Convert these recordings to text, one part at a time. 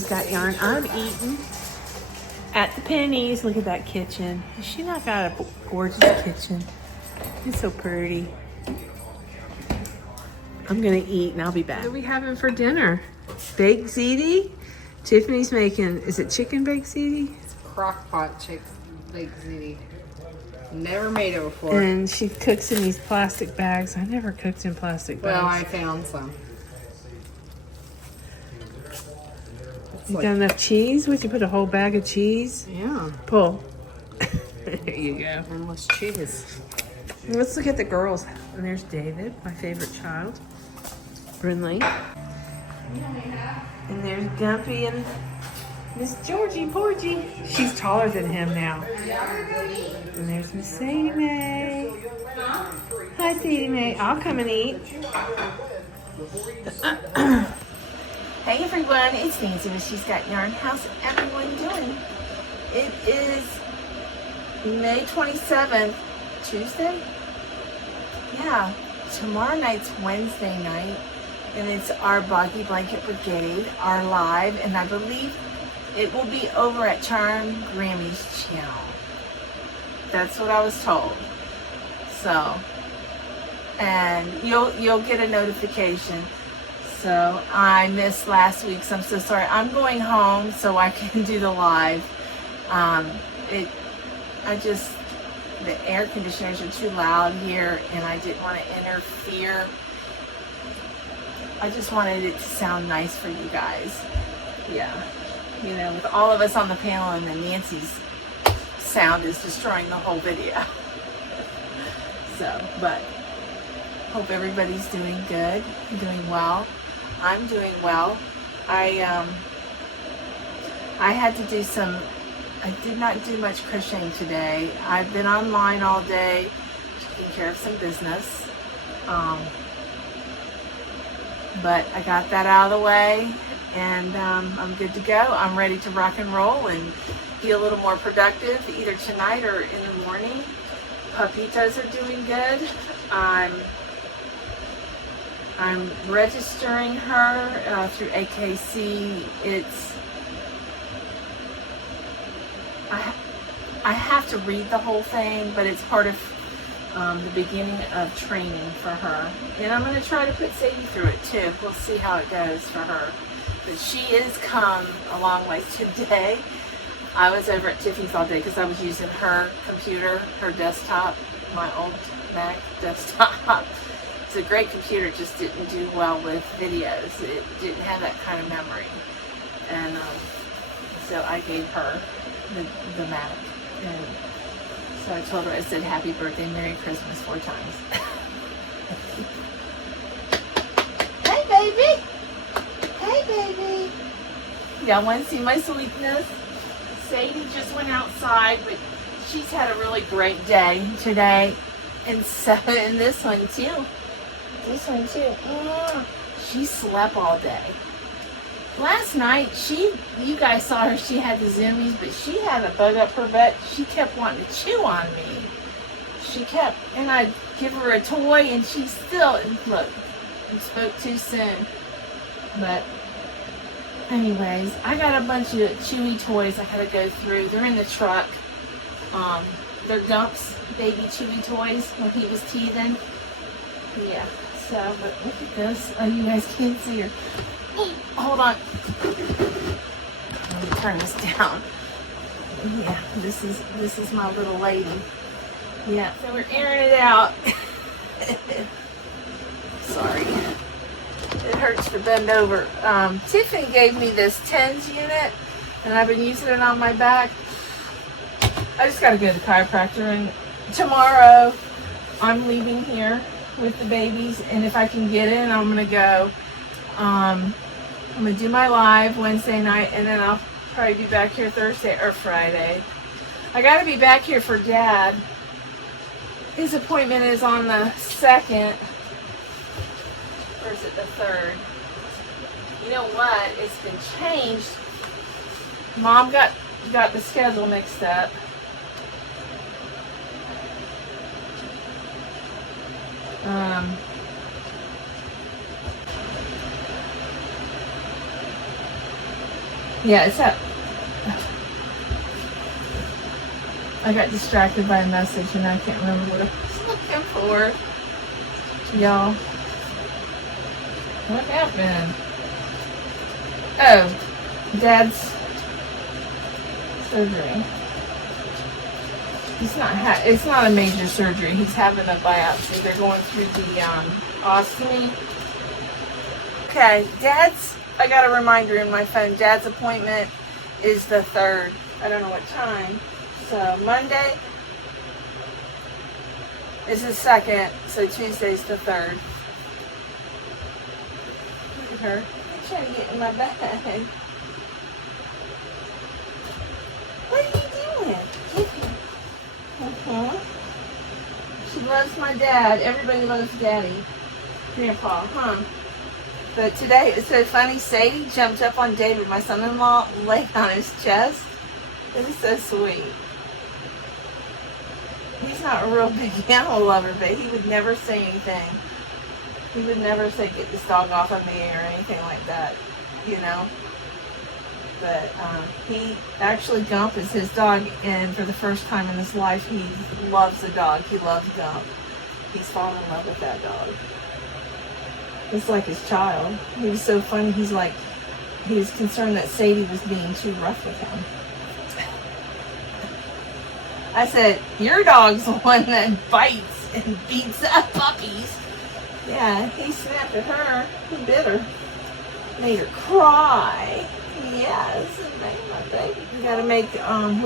She's got yarn. I'm eating at the Pennies. Look at that kitchen. Has she not got a gorgeous kitchen? It's so pretty. I'm gonna eat and I'll be back. What are we having for dinner? Baked ziti? Tiffany's making, is it chicken baked ziti? It's crock pot baked ziti. Never made it before. And she cooks in these plastic bags. I never cooked in plastic bags. Well, I found some. You got enough cheese? Would you put a whole bag of cheese? Yeah. Pull. There you go. Endless cheese. Let's look at the girls. And there's David, my favorite child. Brinley. And there's Gumpy and Miss Georgie Porgy. She's taller than him now. And there's Miss Sadie Mae. Hi, Sadie Mae. I'll come and eat. Hey, everyone. It's Nancy with She's Got Yarn. How's everyone doing? It is May 27th, Tuesday? Yeah. Tomorrow night's Wednesday night. And it's our Boggy Blanket Brigade, our live. And I believe it will be over at Charm Grammy's channel. That's what I was told. So, and you'll get a notification. So I missed last week's. I'm so sorry. I'm going home so I can do the live. The air conditioners are too loud here, and I didn't want to interfere. I just wanted it to sound nice for you guys. Yeah. You know, with all of us on the panel and then Nancy's sound is destroying the whole video. So, but hope everybody's doing good, doing well. I'm doing well. I had to do I did not do much crocheting today. I've been online all day taking care of some business. But I got that out of the way, and I'm good to go. I'm ready to rock and roll and be a little more productive either tonight or in the morning. Papitas are doing good. I'm registering her through AKC. I have to read the whole thing, but it's part of the beginning of training for her. And I'm going to try to put Sadie through it too. We'll see how it goes for her. But she has come a long way today. I was over at Tiffany's all day because I was using her computer, her desktop, my old Mac desktop. It's a great computer, it just didn't do well with videos. It didn't have that kind of memory. And so I gave her the Mac. And so I told her, I said, happy birthday, Merry Christmas 4 times. Hey, baby. Hey, baby. Y'all want to see my sweetness? Sadie just went outside, but she's had a really great day today. And so, and this one too. This one too. She slept all day. Last night, you guys saw her, she had the zoomies, but she had a bug up her butt. She kept wanting to chew on me. And I'd give her a toy, and she still, look, I spoke too soon. But anyways, I got a bunch of chewy toys I gotta go through. They're in the truck. They're Gump's baby chewy toys when he was teething. Yeah, so, but look at this. Oh, you guys can't see her. Hold on. Let me turn this down. Yeah, this is my little lady. Yeah, so we're airing it out. Sorry. It hurts to bend over. Tiffany gave me this TENS unit, and I've been using it on my back. I just got to go to the chiropractor, and tomorrow I'm leaving here with the babies, and if I can get in, I'm going to go. I'm going to do my live Wednesday night, and then I'll probably be back here Thursday or Friday. I got to be back here for Dad. His appointment is on the 2nd. Or is it the 3rd? You know what? It's been changed. Mom got the schedule mixed up. Yeah, it's up. I got distracted by a message and I can't remember what I was looking for. Y'all. What happened? Oh, Dad's surgery. It's not a major surgery. He's having a biopsy. They're going through the ostomy. Okay, I got a reminder in my phone. Dad's appointment is the 3rd. I don't know what time. So Monday is the 2nd. So Tuesday's the 3rd. Look at her. I'm trying to get in my bag. What are you doing? She loves my dad. Everybody loves Daddy. Grandpa, huh? But today, it's so funny. Sadie jumped up on David, my son-in-law, laid on his chest. It is so sweet. He's not a real big animal lover, but he would never say anything. He would never say, get this dog off of me or anything like that, you know. But he actually, Gump is his dog, and for the first time in his life, he loves the dog. He loves Gump. He's fallen in love with that dog. It's like his child. He was so funny. He was concerned that Sadie was being too rough with him. I said, your dog's the one that bites and beats up puppies. Yeah, he snapped at her. He bit her. Made her cry. Yes, it made my baby. We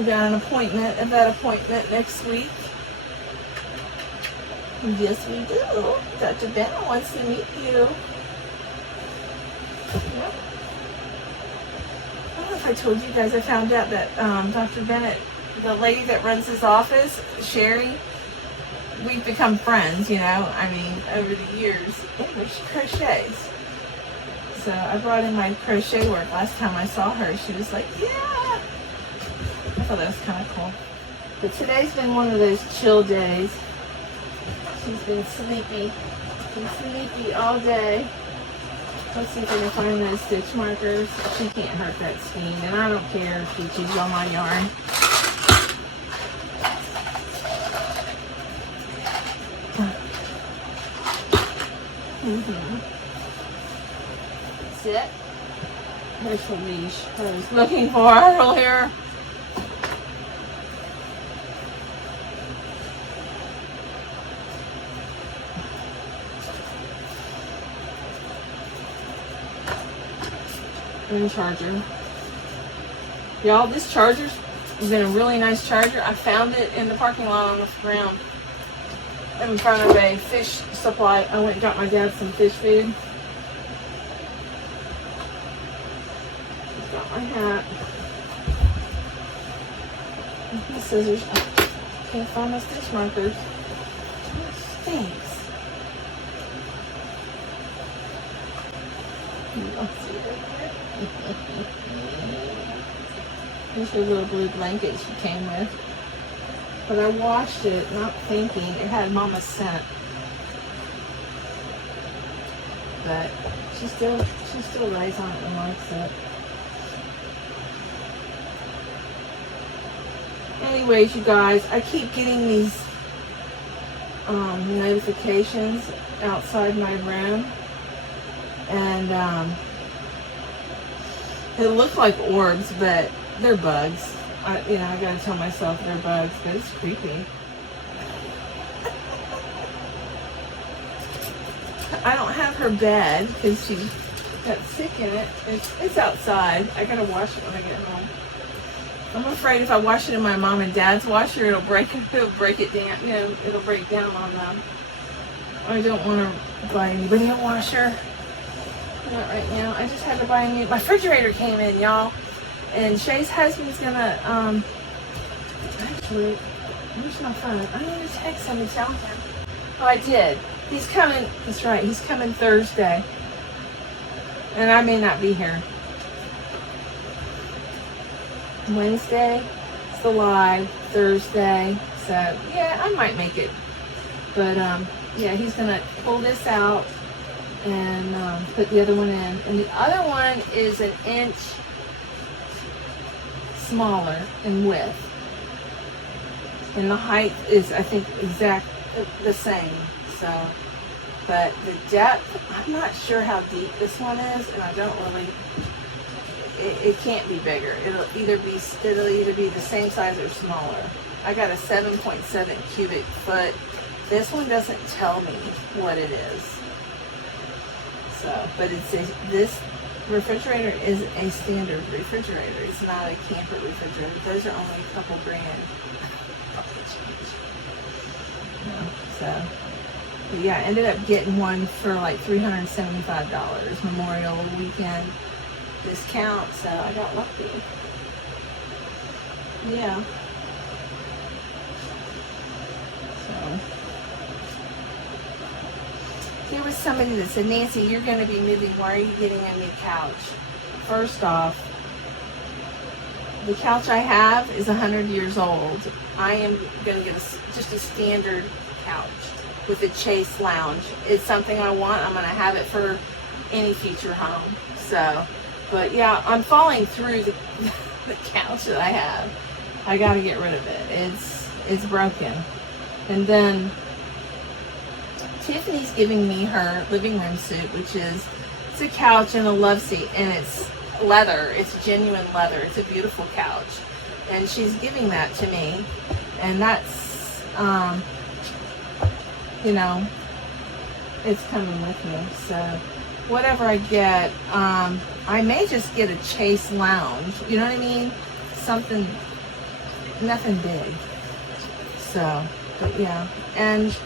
got an appointment, a vet appointment next week. Yes, we do. Dr. Bennett wants to meet you. Yep. I don't know if I told you guys, I found out that Dr. Bennett, the lady that runs his office, Sherry, we've become friends, you know, I mean, over the years. And she crochets. So I brought in my crochet work last time I saw her. She was like, yeah. I thought that was kind of cool. But today's been one of those chill days. She's been sleepy. All day. Let's see if I can find those stitch markers. She can't hurt that skein, and I don't care if she chews on my yarn. That's it. There's the leash I was looking for earlier. And charger. Y'all, this charger's been a really nice charger. I found it in the parking lot on the ground in front of a fish supply. I went and got my dad some fish food. Got my hat. And scissors. Can't find my stitch markers. It stinks. Here's her little blue blanket she came with. But I washed it, not thinking. It had Mama's scent. But she still lays on it and likes it. Anyways, you guys, I keep getting these notifications outside my room. And they look like orbs, but they're bugs. I gotta tell myself they're bugs, but it's creepy. I don't have her bed because she got sick in it. It's outside. I gotta wash it when I get home. I'm afraid if I wash it in my mom and dad's washer, it'll break it down. It'll break down on them. I don't want to buy anybody a washer. Not right now. I just had to buy a new. My refrigerator came in, y'all. And Shay's husband's gonna, actually, where's my phone? I need to text him and tell him. Oh, I did. He's coming, that's right, he's coming Thursday. And I may not be here. Wednesday, it's the live, Thursday. So, yeah, I might make it. But, yeah, he's gonna pull this out and put the other one in. And the other one is an inch smaller in width. And the height is, I think, exact the same. So, but the depth, I'm not sure how deep this one is, and I don't really, it can't be bigger. It'll either be the same size or smaller. I got a 7.7 cubic foot. This one doesn't tell me what it is. So, but this refrigerator is a standard refrigerator. It's not a camper refrigerator. Those are only a couple grand. So, but yeah, I ended up getting one for like $375 Memorial Weekend discount, so I got lucky. Yeah. So there was somebody that said, Nancy, you're going to be moving. Why are you getting a new couch? First off, the couch I have is 100 years old. I am going to get just a standard couch with a chase lounge. It's something I want. I'm going to have it for any future home. So, but yeah, I'm falling through the couch that I have. I got to get rid of it. It's broken. And then Tiffany's giving me her living room suit, which is, it's a couch and a love seat, and it's leather. It's genuine leather. It's a beautiful couch, and she's giving that to me, and that's you know, it's coming with me. So whatever I get, I may just get a chase lounge, you know what I mean, something, nothing big. So, but yeah, and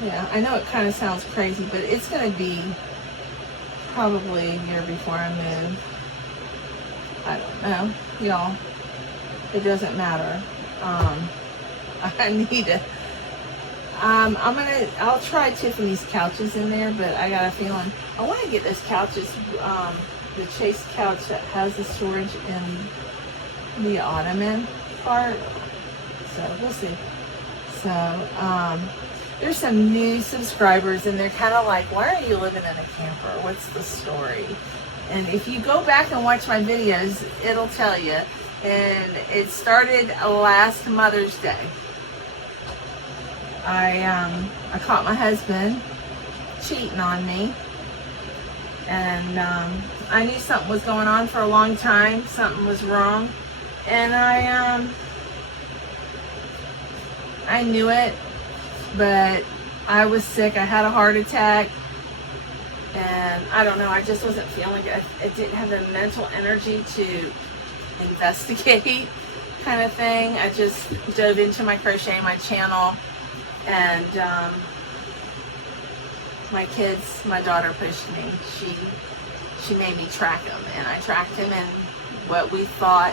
yeah, I know it kind of sounds crazy, but it's going to be probably a year before I move. I don't know, y'all. It doesn't matter. I need to. I'll try Tiffany's couches in there, but I got a feeling I want to get those couches. The Chase couch that has the storage in the ottoman part. So we'll see. So there's some new subscribers, and they're kind of like, why are you living in a camper? What's the story? And if you go back and watch my videos, it'll tell you. And it started last Mother's Day. I caught my husband cheating on me, and I knew something was going on for a long time. Something was wrong, and I knew it, but I was sick. I had a heart attack, and I don't know, I just wasn't feeling it. I didn't have the mental energy to investigate kind of thing. I just dove into my crochet, my channel, and my kids, my daughter pushed me. She made me track him, and I tracked him, and what we thought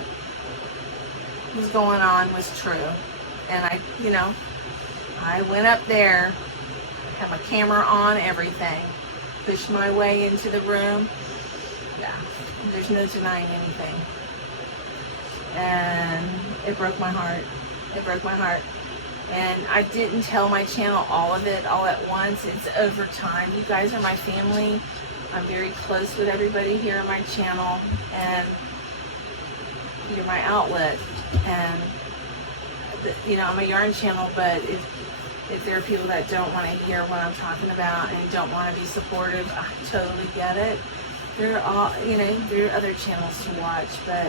was going on was true. And I went up there, had my camera on, everything, pushed my way into the room. Yeah, there's no denying anything. And it broke my heart. It broke my heart. And I didn't tell my channel all of it all at once. It's over time. You guys are my family. I'm very close with everybody here on my channel, and you're my outlet. And I'm a yarn channel, but if there are people that don't want to hear what I'm talking about and don't want to be supportive, I totally get it. There are other channels to watch, but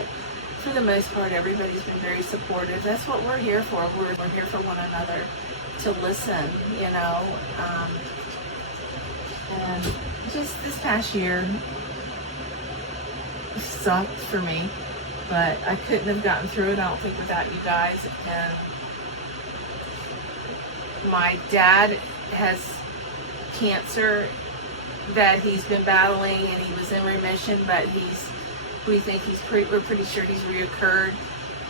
for the most part, everybody's been very supportive. That's what we're here for. We're here for one another, to listen, and just this past year sucked for me, but I couldn't have gotten through it, I don't think, without you guys. And my dad has cancer that he's been battling, and he was in remission, but we're pretty sure he's reoccurred,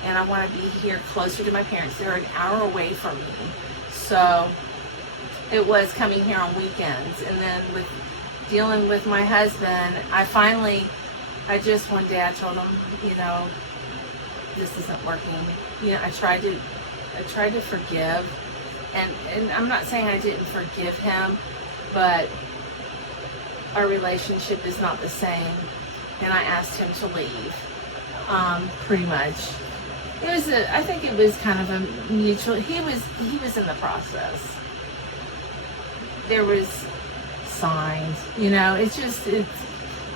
and I want to be here closer to my parents. They're an hour away from me, so it was coming here on weekends. And then with dealing with my husband, one day I told him, this isn't working. I tried to forgive, and I'm not saying I didn't forgive him, but our relationship is not the same. and I asked him to leave. Pretty much. I think it was kind of a mutual, he was in the process. There was signs,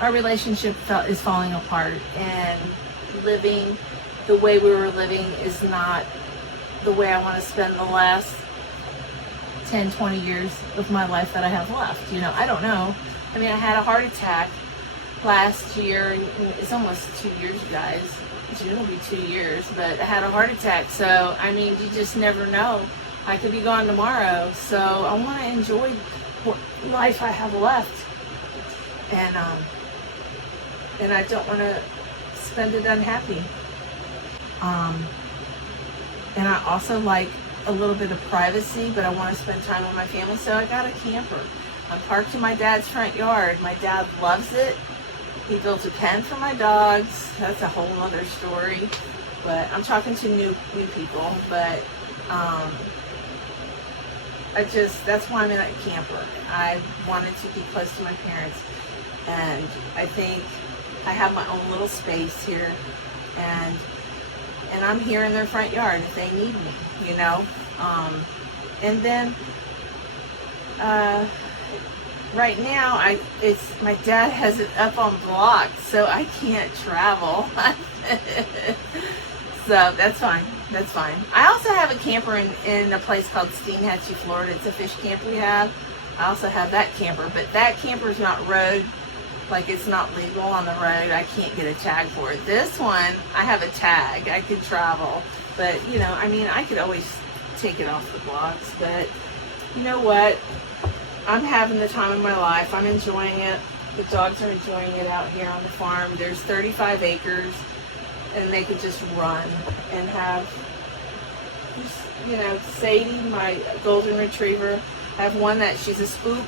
our relationship is falling apart, and living the way we were living is not the way I want to spend the last 10, 20 years of my life that I have left. I don't know. I mean, I had a heart attack last year. It's almost 2 years, you guys. June will be 2 years, but I had a heart attack. So, I mean, you just never know. I could be gone tomorrow. So I want to enjoy what life I have left. And I don't want to spend it unhappy. And I also like a little bit of privacy, but I want to spend time with my family. So I got a camper. I'm parked in my dad's front yard. My dad loves it. He built a pen for my dogs. That's a whole other story. But I'm talking to new people. But that's why I'm in a camper. I wanted to be close to my parents. And I think I have my own little space here. And I'm here in their front yard if they need me, And then right now, my dad has it up on blocks, so I can't travel. So that's fine. That's fine. I also have a camper in a place called Steenhatchee, Florida. It's a fish camp we have. I also have that camper, but that camper is not road. Like, it's not legal on the road. I can't get a tag for it. This one, I have a tag. I could travel. But, I could always take it off the blocks. But, you know what? I'm having the time of my life. I'm enjoying it. The dogs are enjoying it out here on the farm. There's 35 acres. And they could just run and have, Sadie, my golden retriever. I have one that she's a spook.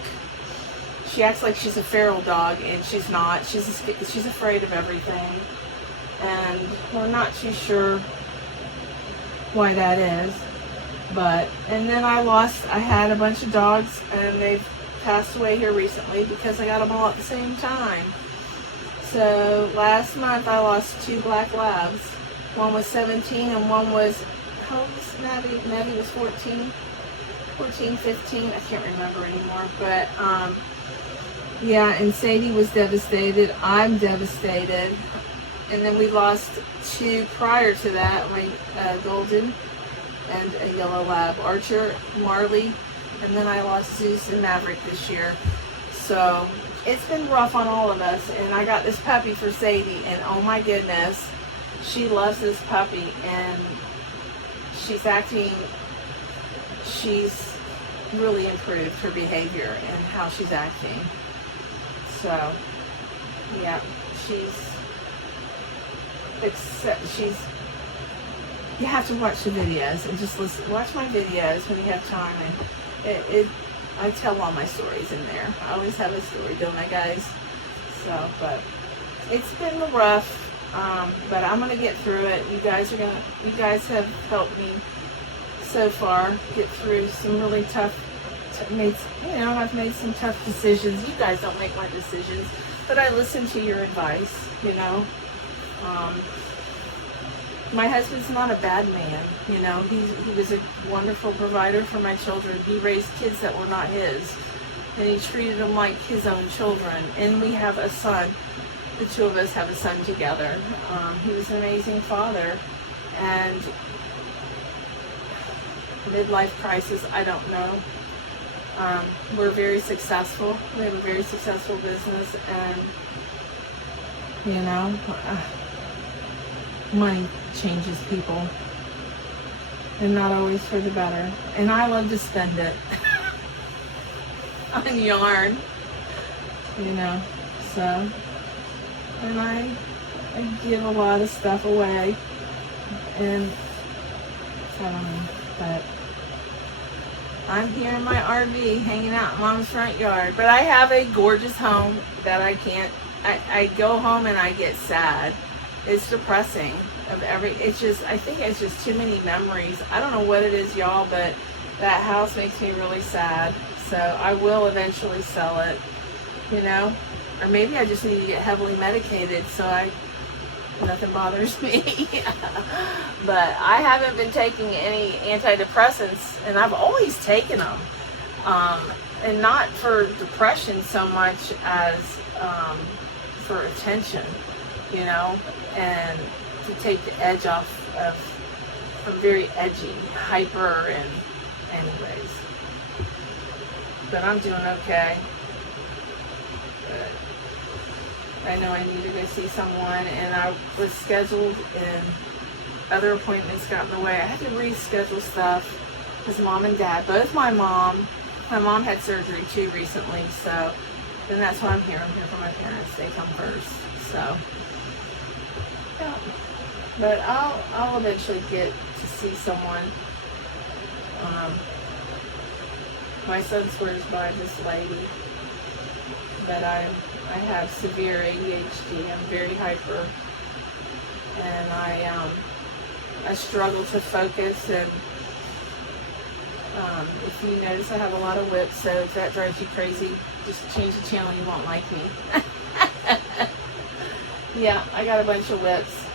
She acts like she's a feral dog, and she's not. She's afraid of everything, and we're not too sure why that is. And then I had a bunch of dogs, and they've passed away here recently because I got them all at the same time. So last month I lost 2 black labs. One was 17, and one was, how old was Maddie? Maddie was 14, 15. I can't remember anymore, but yeah, and Sadie was devastated. I'm devastated. And then we lost 2 prior to that, my golden and a yellow lab, Archer, Marley, and then I lost Zeus and Maverick this year. So it's been rough on all of us, and I got this puppy for Sadie, and oh my goodness, she loves this puppy, and she's really improved her behavior and how she's acting. So, yeah, you have to watch the videos and just watch my videos when you have time. And I tell all my stories in there. I always have a story, don't I, guys? So, but it's been rough, but I'm gonna get through it. You guys have helped me so far get through some really tough. I've made some tough decisions. You guys don't make my decisions, but I listen to your advice. My husband's not a bad man. He was a wonderful provider for my children. He raised kids that were not his, and he treated them like his own children. And we have a son. The 2 of us have a son together. He was an amazing father, and midlife crisis, I don't know. We're very successful. We have a very successful business, and money changes people, and not always for the better. And I love to spend it on yarn, so, and I give a lot of stuff away, and I don't know, but I'm here in my RV hanging out in Mom's front yard. But I have a gorgeous home that I go home and I get sad. It's depressing. I think it's just too many memories. I don't know what it is, y'all, but that house makes me really sad. So I will eventually sell it, or maybe I just need to get heavily medicated so nothing bothers me. But I haven't been taking any antidepressants, and I've always taken them, and not for depression so much as for attention, you know, and to take the edge off of, I'm very edgy, hyper, and anyways. But I'm doing okay. But I know I need to go see someone, and I was scheduled, and other appointments got in the way. I had to reschedule stuff because mom and dad, both my mom had surgery too recently, so then that's why I'm here. I'm here for my parents. They come first, so yeah. But I'll eventually get to see someone. My son swears by this lady that I have severe ADHD. I'm very hyper, and I struggle to focus. And if you notice, I have a lot of whips, so if that drives you crazy, just change the channel. You won't like me. Yeah, I got a bunch of whips.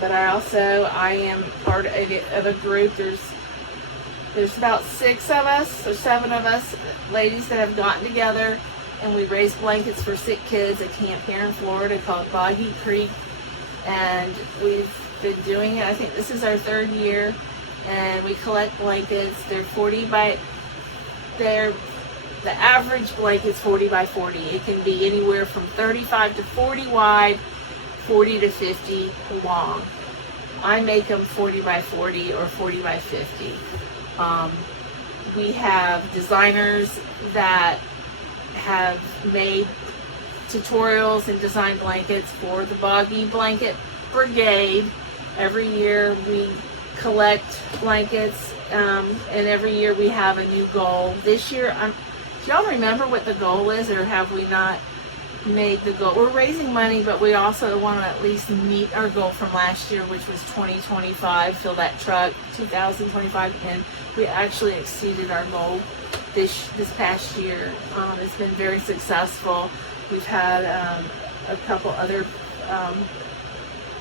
But I am part of a group. There's about 6 of us or 7 of us ladies that have gotten together, and we raise blankets for sick kids at camp here in Florida called Boggy Creek, and we've been doing it. I think this is our 3rd year, and we collect blankets. The average blanket's 40 by 40. It can be anywhere from 35 to 40 wide, 40 to 50 long. I make them 40 by 40 or 40 by 50. We have designers that have made tutorials and designed blankets for the Boggy Blanket Brigade. Every year we collect blankets, and every year we have a new goal. This year, do y'all remember what the goal is, or have we not made the goal? We're raising money, but we also want to at least meet our goal from last year, which was 2025, fill that truck, 2025, and we actually exceeded our goal this past year. It's been very successful. We've had a couple other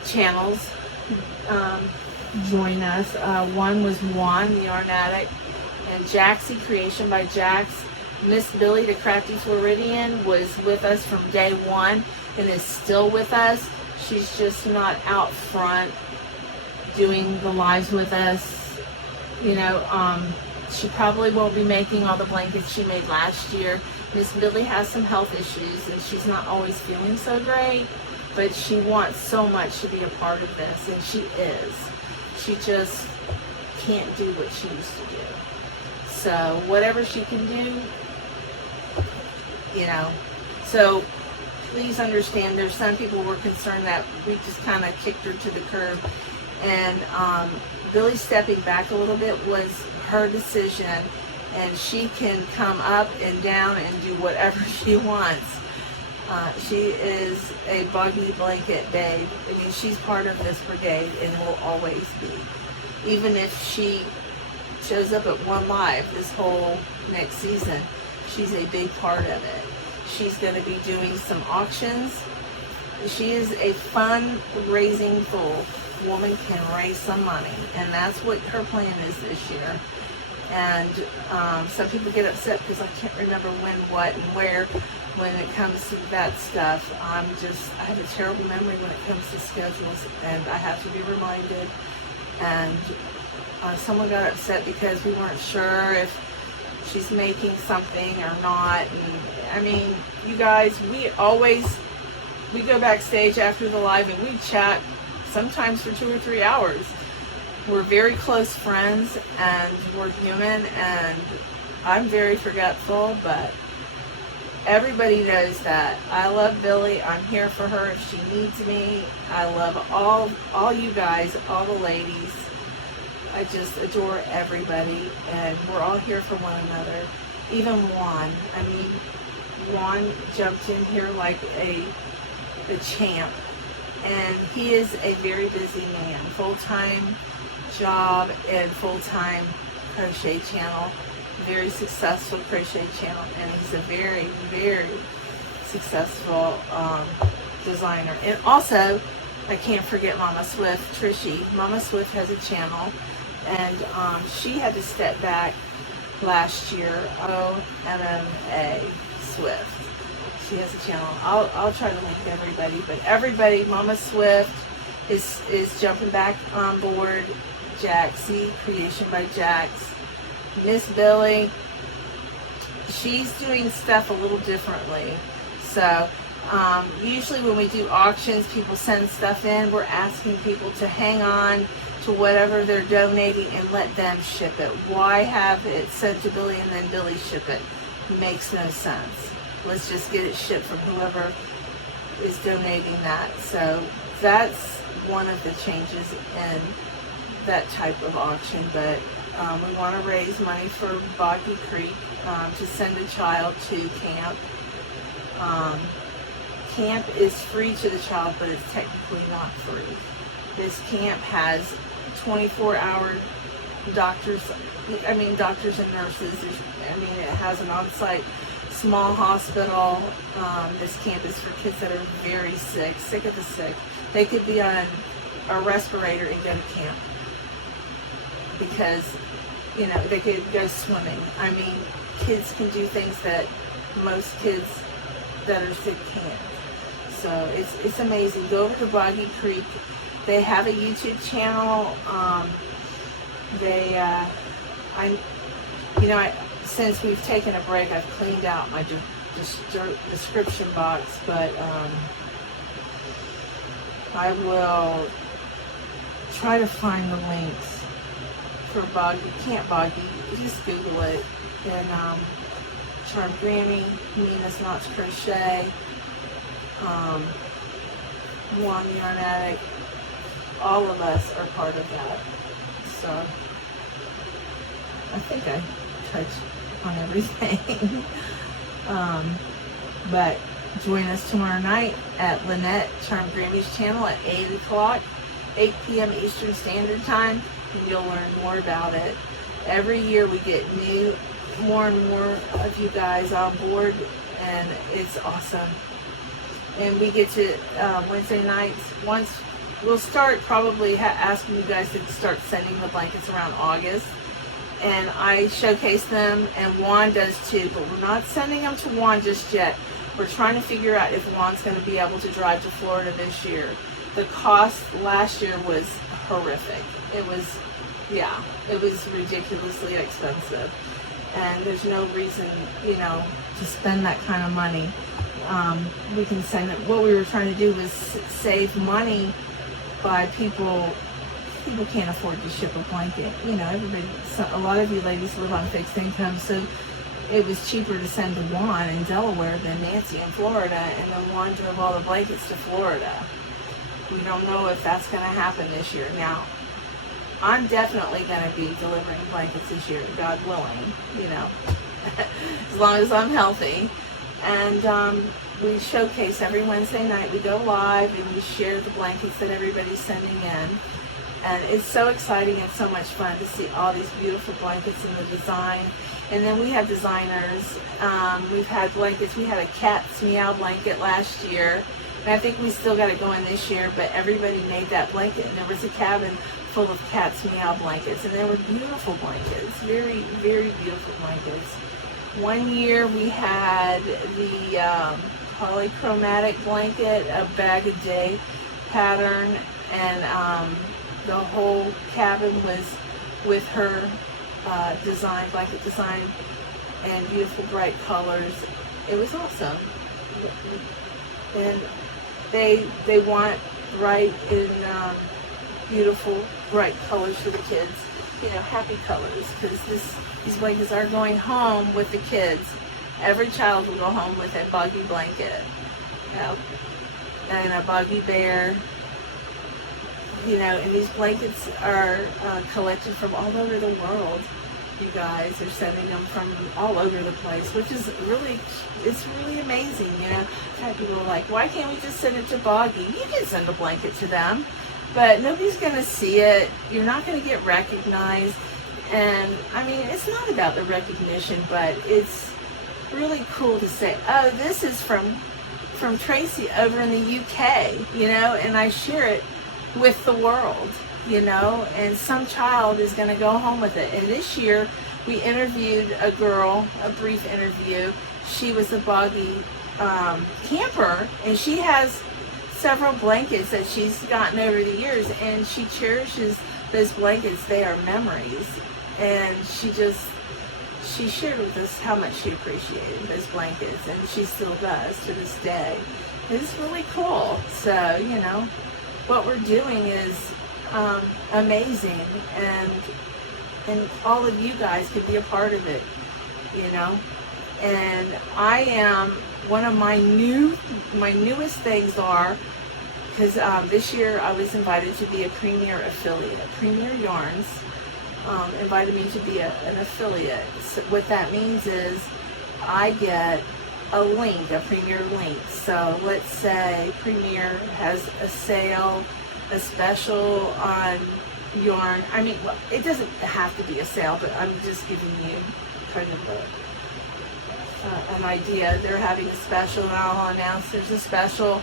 channels join us. One was Juan, the Yarn Addict, and Jaxie Creation by Jax. Miss Billy, the Crafty Floridian, was with us from day one and is still with us. She's just not out front doing the lives with us. You know, she probably won't be making all the blankets she made last year. Miss Billy has some health issues, and she's not always feeling so great, but she wants so much to be a part of this, and she is. She just can't do what she used to do. So whatever she can do, you know. So please understand, there's some people who were concerned that we just kind of kicked her to the curb, and Billy stepping back a little bit was her decision, and she can come up and down and do whatever she wants. She is a Boggy Blanket babe. I mean, she's part of this brigade and will always be. Even if she shows up at one live this whole next season, she's a big part of it. She's going to be doing some auctions. She is a fundraising fool. Woman can raise some money, and that's what her plan is this year. And some people get upset because I can't remember when, what, and where when it comes to that stuff. I have a terrible memory when it comes to schedules, and I have to be reminded. And someone got upset because we weren't sure if she's making something or not. And I mean, you guys, we go backstage after the live and we chat sometimes for 2 or 3 hours. We're very close friends, and we're human, and I'm very forgetful, but everybody knows that. I love Billy. I'm here for her if she needs me. I love all you guys, all the ladies. I just adore everybody, and we're all here for one another. Even Juan. I mean, Juan jumped in here like a champ, and he is a very busy man. Full-time job and full-time crochet channel, very successful crochet channel, and he's a very, very successful designer. And also, I can't forget Mama Swift, Trishy. Mama Swift has a channel, and she had to step back last year. OMMA Swift. She has a channel. I'll try to link everybody, but everybody, Mama Swift is jumping back on board. Jaxie, Creation by Jax. Miss Billy, she's doing stuff a little differently. So usually when we do auctions, people send stuff in. We're asking people to hang on to whatever they're donating and let them ship it. Why have it sent to Billy and then Billy ship it? Makes no sense. Let's just get it shipped from whoever is donating that. So that's one of the changes in that type of auction. But we want to raise money for Boggy Creek to send a child to camp. Camp is free to the child, but it's technically not free. This camp has 24-hour doctors and nurses. It has an on-site small hospital. This camp is for kids that are very sick of the sick. They could be on a respirator and go to camp because, they could go swimming. Kids can do things that most kids that are sick can't. So it's amazing. Go over to Boggy Creek. They have a YouTube channel. Since we've taken a break, I've cleaned out my description box, but I will try to find the links for Boggy, Camp Boggy. Just Google it. And Charm Grammy, Nina's Knots Crochet, Juan the Yarn Addict, all of us are part of that. So I think I touched on everything. But join us tomorrow night at Lynette Charm Grammy's channel at 8 o'clock, 8 p.m. Eastern Standard Time, and you'll learn more about it. Every year we get more and more of you guys on board, and it's awesome. And we get to Wednesday nights. Once we'll start probably asking you guys to start sending the blankets around August, and I showcase them, and Juan does too. But we're not sending them to Juan just yet. We're trying to figure out if Juan's going to be able to drive to Florida this year. The cost last year was horrific. It was ridiculously expensive. And there's no reason, to spend that kind of money. We can send it. What we were trying to do was save money by people can't afford to ship a blanket. A lot of you ladies live on fixed income, so it was cheaper to send to Juan in Delaware than Nancy in Florida, and then Juan drove all the blankets to Florida. We don't know if that's going to happen this year. Now, I'm definitely going to be delivering blankets this year, God willing, as long as I'm healthy. And we showcase every Wednesday night. We go live and we share the blankets that everybody's sending in. And it's so exciting and so much fun to see all these beautiful blankets and the design. And then we have designers. We've had blankets. We had a cat's meow blanket last year. And I think we still got it going this year, but everybody made that blanket. And there was a cabin full of cat's meow blankets. And they were beautiful blankets. Very, very beautiful blankets. One year we had the polychromatic blanket, a bag a day pattern, and the whole cabin was with her design, blanket design, and beautiful bright colors. It was awesome. And they want bright and beautiful, bright colors for the kids. Happy colors, because these blankets are going home with the kids. Every child will go home with a Boggy blanket, and a Boggy bear. And these blankets are collected from all over the world. You guys are sending them from all over the place, which is it's really amazing. I've had people like, why can't we just send it to Boggy? You can send a blanket to them, but nobody's going to see it. You're not going to get recognized. And I mean, it's not about the recognition, but it's really cool to say, oh, this is from Tracy over in the UK, you know, and I share it with the world, you know, and some child is going to go home with it. And this year we interviewed a girl, a brief interview. She was a Boggy camper, and she has several blankets that she's gotten over the years, and she cherishes those blankets. They are memories. And she shared with us how much she appreciated those blankets, and she still does to this day. It's really cool. So, you know, what we're doing is amazing, and all of you guys could be a part of it, you know. And I am, one of my newest things are, because this year I was invited to be a Premier affiliate. Premier Yarns invited me to be an affiliate. So what that means is I get a link, a Premier link. So let's say Premier has a sale, a special on yarn. I mean, well, it doesn't have to be a sale, but I'm just giving you kind of an idea. They're having a special, and I'll announce there's a special,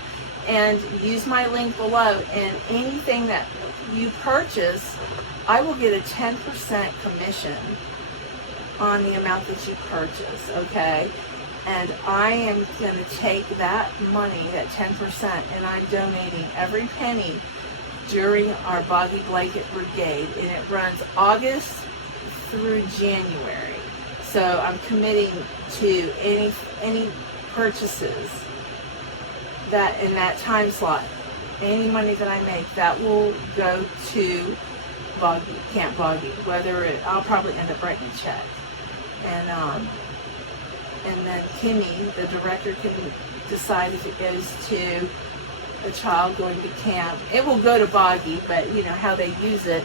and use my link below, and anything that you purchase, I will get a 10% commission on the amount that you purchase, okay? And I am going to take that money, that 10%, and I'm donating every penny during our Boggy Blanket Brigade, and it runs August through January. So I'm committing to any purchases that in that time slot, any money that I make, that will go to Boggy, Camp Boggy. I'll probably end up writing a check, and then Kimmy, the director, can decide if it goes to a child going to camp. It will go to Boggy, but you know how they use it.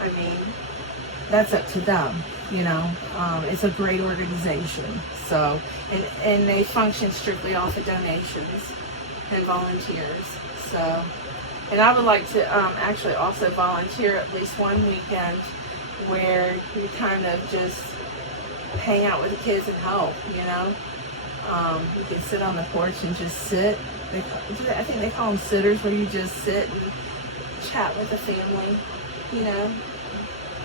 I mean, that's up to them. You know, it's a great organization. So, and they function strictly off of donations and volunteers. So, and I would like to actually also volunteer at least one weekend where you kind of just hang out with the kids and help, you know. You can sit on the porch and just sit. I think they call them sitters, where you just sit and chat with the family, you know.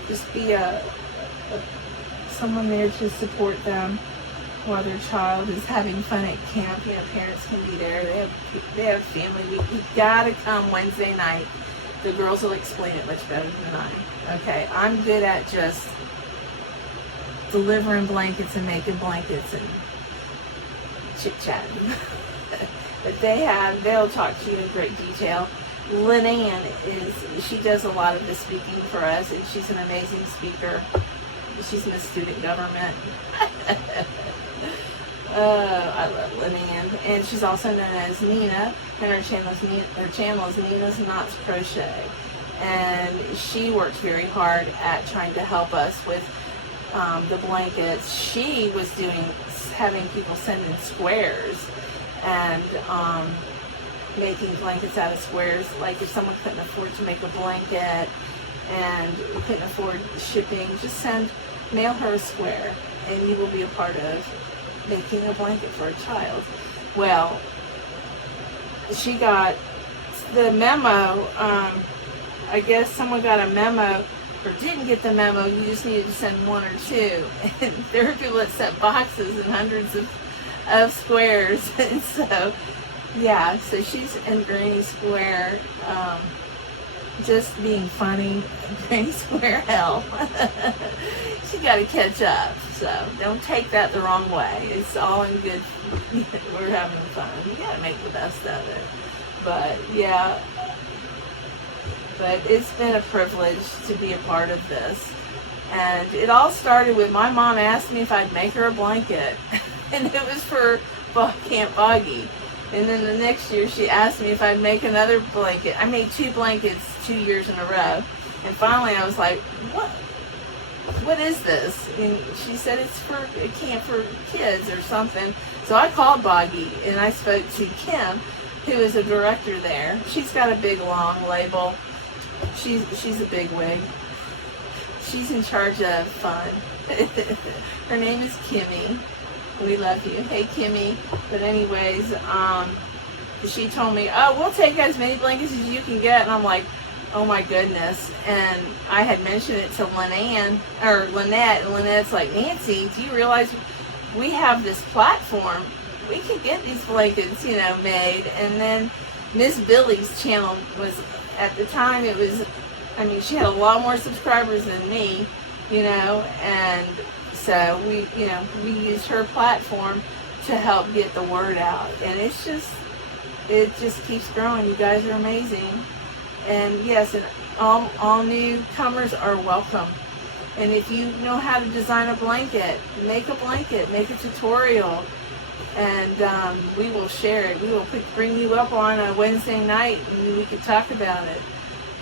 Just be someone there to support them while their child is having fun at camp. You know, parents can be there. They have family week. You gotta come Wednesday night. The girls will explain it much better than I. Okay, I'm good at just delivering blankets and making blankets and chit-chatting. But they'll talk to you in great detail. Lynn she does a lot of the speaking for us, and she's an amazing speaker. She's Miss Student Government. I love Lynn, and she's also known as Nina, and her channel is Nina's Knots Crochet, and she works very hard at trying to help us with the blankets. She was having people send in squares, and making blankets out of squares. Like if someone couldn't afford to make a blanket and couldn't afford shipping, just mail her a square, and you will be a part of making a blanket for a child. Well, she got the memo. I guess someone got a memo or didn't get the memo. You just needed to send one or two. And there are people that sent boxes and hundreds of squares. And so, yeah, so she's in Granny Square, just being funny. Granny Square hell. She got to catch up. So don't take that the wrong way. It's all in good. We're having fun. You got to make the best of it. But yeah. But it's been a privilege to be a part of this. And it all started with my mom asked me if I'd make her a blanket. And it was for Camp Boggy. And then the next year she asked me if I'd make another blanket. I made 2 blankets 2 years in a row. And finally I was like, what is this? And she said it's for a camp for kids or something. So I called Boggy and I spoke to Kim, who is a director there. She's got a big long label. She's a big wig. She's in charge of fun. Her name is Kimmy. We love you. Hey, Kimmy. But anyways, she told me, oh, we'll take as many blankets as you can get. And I'm like, oh my goodness. And I had mentioned it to Lynette, and Lynette's like, Nancy, do you realize we have this platform? We can get these blankets, you know, made. And then Miss Billy's channel was, at the time, it was, I mean, she had a lot more subscribers than me, you know, and so we used her platform to help get the word out. And it just keeps growing. You guys are amazing. And yes, and all newcomers are welcome. And if you know how to design a blanket, make a tutorial, and we will share it. We will bring you up on a Wednesday night, and we could talk about it.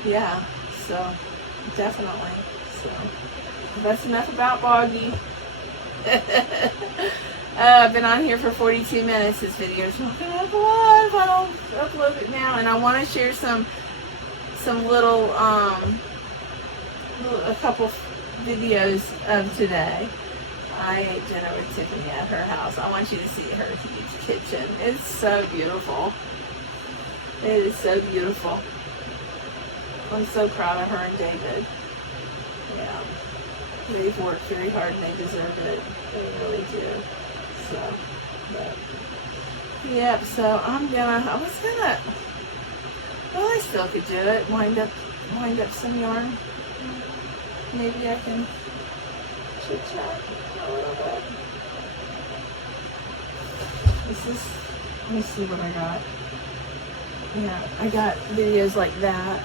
Yeah, so definitely. So that's enough about Boggy. I've been on here for 42 minutes. This video is not going to upload if I don't upload it now. And I want to share some little, a couple videos of today. I ate dinner with Tiffany at her house. I want you to see her huge kitchen. It's so beautiful. It is so beautiful. I'm so proud of her and David. Yeah. They've worked very hard and they deserve it. They really do. So, but, yep, so I still could do it. Wind up some yarn. Maybe I can chit-chat a little bit. Let me see what I got. Yeah, I got videos like that.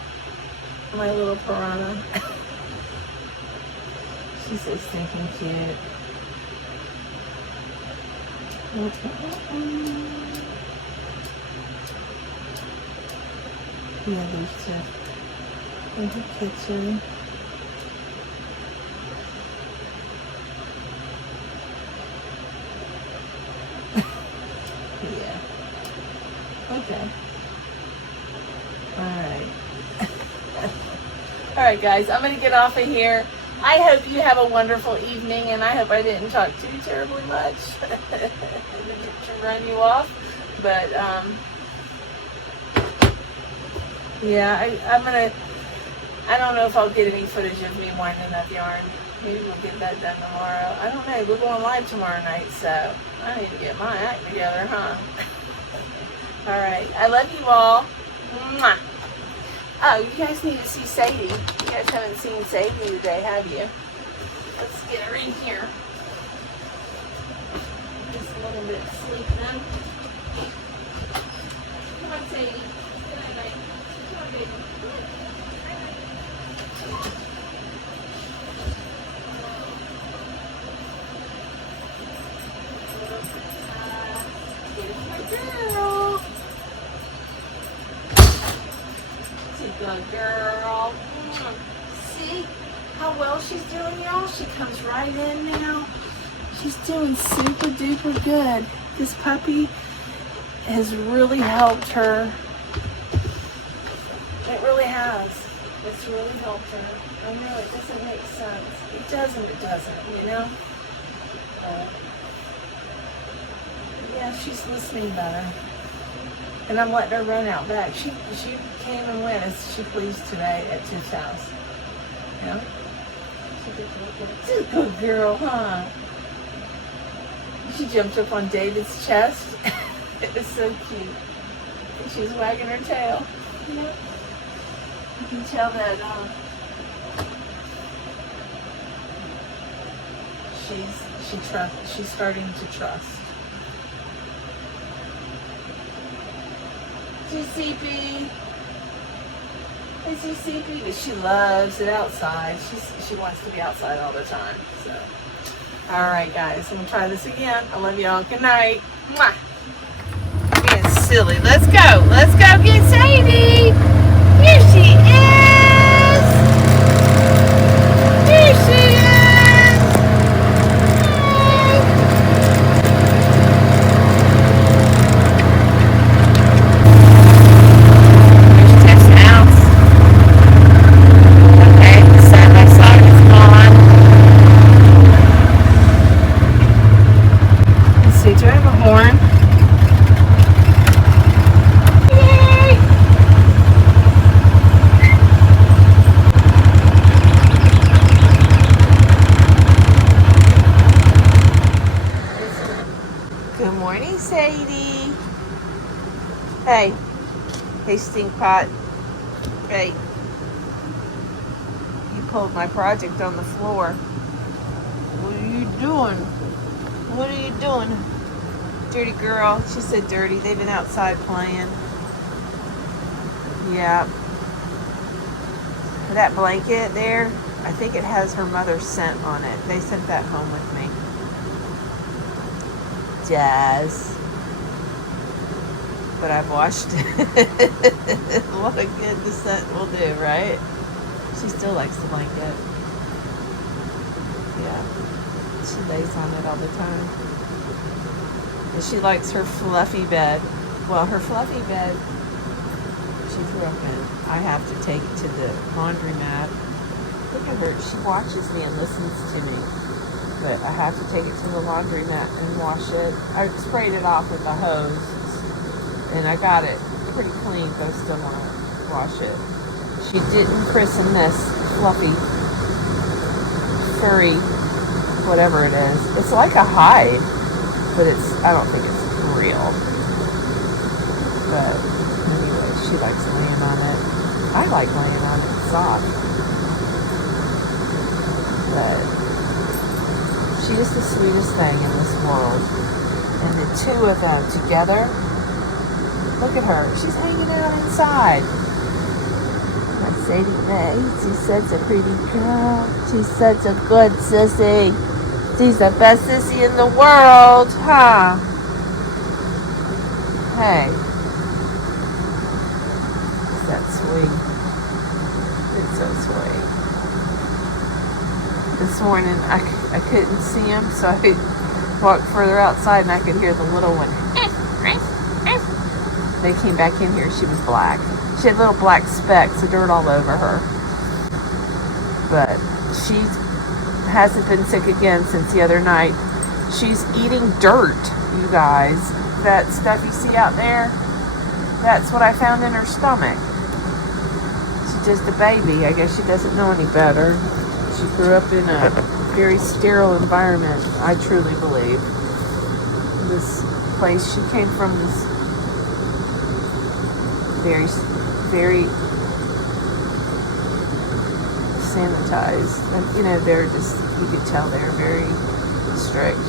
My little piranha. She's so stinking cute. Yeah, there's two in the kitchen. Yeah. Okay. Alright. Alright guys, I'm going to get off of here. I hope you have a wonderful evening, and I hope I didn't talk too terribly much to run you off. But, yeah, I don't know if I'll get any footage of me winding up yarn. Maybe we'll get that done tomorrow. I don't know. We're going live tomorrow night, so I need to get my act together, huh? All right. I love you all. Mwah. Oh, you guys need to see Sadie. You guys haven't seen Sadie today, have you? Let's get her in here. Just a little bit of sleep then. Come on, Sadie. Good night, baby. Come on, baby. Girl. Good girl. See how well she's doing, y'all? She comes right in now. She's doing super duper good. This puppy has really helped her. It really has. It's really helped her. I know it doesn't make sense. It doesn't, you know? Yeah, she's listening better. And I'm letting her run out back. She came and went as she pleased today at Tiff's house. Yeah? She's a good girl, huh? She jumped up on David's chest. It was so cute. And she's wagging her tail. You know? You can tell that she's starting to trust. CCP. Hey, CCP. But she loves it outside. She wants to be outside all the time. So, all right, guys. I'm gonna try this again. I love y'all. Good night. Mwah. Being silly. Let's go. Let's go get Sadie. Here she is. Here she is. Side by side is gone. corn. Yay! Good morning, Sadie. Hey. Hey, stink pot. Hey. You pulled my project on the floor. What are you doing? What are you doing? Dirty girl. She said dirty. They've been outside playing. Yeah. That blanket there, I think it has her mother's scent on it. They sent that home with me. Jazz. But I've washed it. What a good the scent will do, right? She still likes the blanket. Yeah. She lays on it all the time. And she likes her fluffy bed. Well, her fluffy bed, she threw up in. I have to take it to the laundromat. Look at her. She watches me and listens to me. But I have to take it to the laundromat and wash it. I sprayed it off with a hose. And I got it pretty clean, but I still want to wash it. She didn't christen this fluffy, furry, whatever it is. It's like a hide, but I don't think it's real. But anyway, she likes laying on it. I like laying on it. It's soft. But she's the sweetest thing in this world. And the two of them together, look at her. She's hanging out inside. My Sadie Mae, she's such a pretty girl. She's such a good sissy. She's the best sissy in the world, huh? Hey. Is that sweet? It's so sweet. This morning, I couldn't see him, so I walked further outside and I could hear the little one. They came back in here. She was black. She had little black specks of dirt all over her. But she hasn't been sick again since the other night. She's eating dirt, you guys. That stuff you see out there, that's what I found in her stomach. She's just a baby. I guess she doesn't know any better. She grew up in a very sterile environment, I truly believe. This place she came from was very, very sanitized. And, you know, they're just, you could tell they're very strict.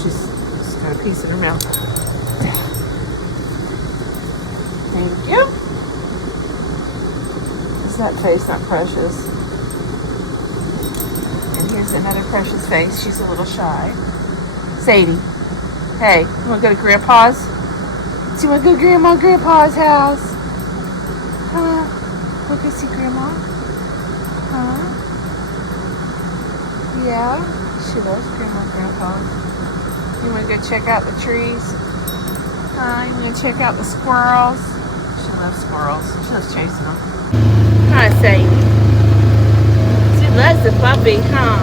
She's got a piece in her mouth. Thank you. Is that face not precious? And here's another precious face. She's a little shy. Sadie. Hey, you want to go to Grandpa's? Do you want to go to Grandma and Grandpa's house? Huh? Want to go see Grandma? Huh? Yeah? She loves Grandma and Grandpa. You want to go check out the trees? Huh? You want to check out the squirrels? She loves squirrels. She loves chasing them. Hi, Sadie. She loves the puppy, huh?